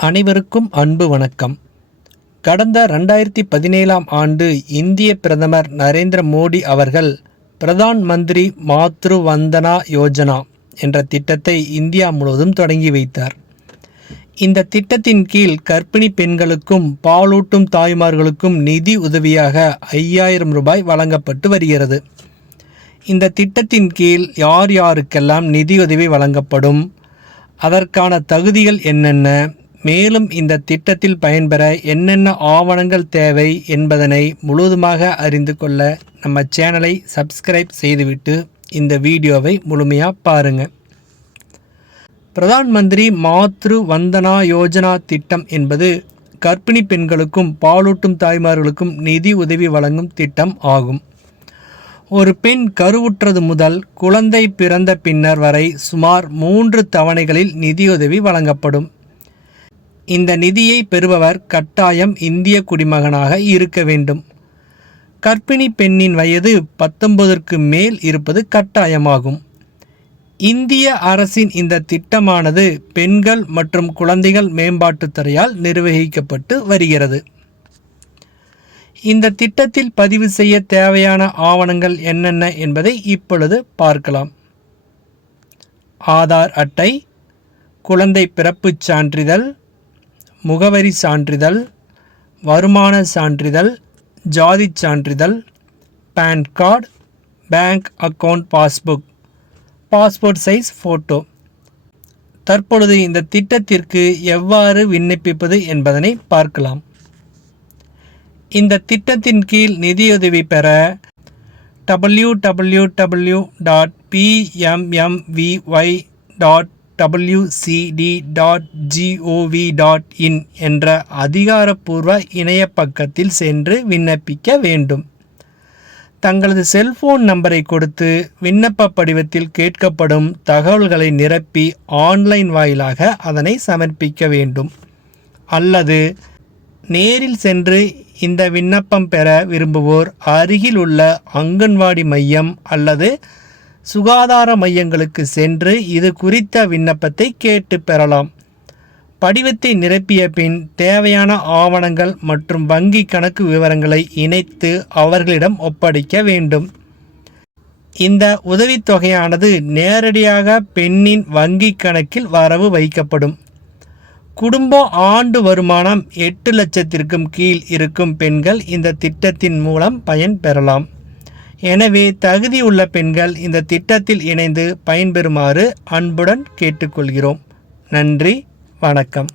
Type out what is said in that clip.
அனைவருக்கும் அன்பு வணக்கம். கடந்த 2017ஆம் ஆண்டு இந்திய பிரதமர் நரேந்திர மோடி அவர்கள் பிரதான் மந்திரி மாத்ரு வந்தனா யோஜனா என்ற திட்டத்தை இந்தியா முழுவதும் தொடங்கி வைத்தார். இந்த திட்டத்தின் கீழ் கர்ப்பிணி பெண்களுக்கும் பாலூட்டும் தாய்மார்களுக்கும் நிதி உதவியாக 5000 ரூபாய் வழங்கப்பட்டு வருகிறது. இந்த திட்டத்தின் கீழ் யார் யாருக்கெல்லாம் நிதியுதவி வழங்கப்படும், அதற்கான தகுதிகள் என்னென்ன, மேலும் இந்த திட்டத்தில் பயன்பெற என்னென்ன ஆவணங்கள் தேவை என்பதனை முழுவதுமாக அறிந்து கொள்ள நம்ம சேனலை சப்ஸ்கிரைப் செய்துவிட்டு இந்த வீடியோவை முழுமையாக பாருங்கள். பிரதான் மந்திரி மாத்ரு வந்தனா யோஜனா திட்டம் என்பது கர்ப்பிணி பெண்களுக்கும் பாலூட்டும் தாய்மார்களுக்கும் நிதி உதவி வழங்கும் திட்டம் ஆகும். ஒரு பெண் கருவுற்றது முதல் குழந்தை பிறந்த பின்னர் வரை சுமார் 3 தவணைகளில் நிதியுதவி வழங்கப்படும். இந்த நிதியை பெறுபவர் கட்டாயம் இந்திய குடிமகனாக இருக்க வேண்டும். கர்ப்பிணி பெண்ணின் வயது 19ற்கு மேல் இருப்பது கட்டாயமாகும். இந்திய அரசின் இந்த திட்டமானது பெண்கள் மற்றும் குழந்தைகள் மேம்பாட்டுத்துறையால் நிர்வகிக்கப்பட்டு வருகிறது. இந்த திட்டத்தில் பதிவு செய்ய தேவையான ஆவணங்கள் என்னென்ன என்பதை இப்பொழுது பார்க்கலாம். ஆதார் அட்டை, குழந்தை பிறப்புச் சான்றிதழ், முகவரி சான்றிதழ், வருமான சான்றிதழ், ஜாதி சான்றிதழ், PAN card, bank account passbook, passport size photo. தற்பொழுது இந்த திட்டத்திற்கு எவ்வாறு விண்ணப்பிப்பது என்பதனை பார்க்கலாம். இந்த திட்டத்தின் கீழ் நிதியுதவி பெற www.pmmvy.wcd.gov.in என்ற அதிகாரப்பூர்வ இணைய பக்கத்தில் சென்று விண்ணப்பிக்க வேண்டும். தங்களது செல்போன் நம்பரை கொடுத்து விண்ணப்ப படிவத்தில் கேட்கப்படும் தகவல்களை நிரப்பி ஆன்லைன் வாயிலாக அதனை சமர்ப்பிக்க வேண்டும். அல்லது நேரில் சென்று இந்த விண்ணப்பம் பெற விரும்புவோர் அருகில் உள்ள அங்கன்வாடி மையம் அல்லது சுகாதார மையங்களுக்கு சென்று இது குறித்த விண்ணப்பத்தை கேட்டு பெறலாம். படிவத்தை நிரப்பிய பின் தேவையான ஆவணங்கள் மற்றும் வங்கி கணக்கு விவரங்களை இணைத்து அவர்களிடம் ஒப்படைக்க வேண்டும். இந்த உதவித்தொகையானது நேரடியாக பெண்ணின் வங்கி கணக்கில் வரவு வைக்கப்படும். குடும்ப ஆண்டு வருமானம் 8 லட்சத்திற்கும் கீழ் இருக்கும் பெண்கள் இந்த திட்டத்தின் மூலம் பயன் பெறலாம். எனவே தகுதியுள்ள பெண்கள் இந்த திட்டத்தில் இணைந்து பயன்பெறுமாறு அன்புடன் கேட்டுக்கொள்கிறோம். நன்றி, வணக்கம்.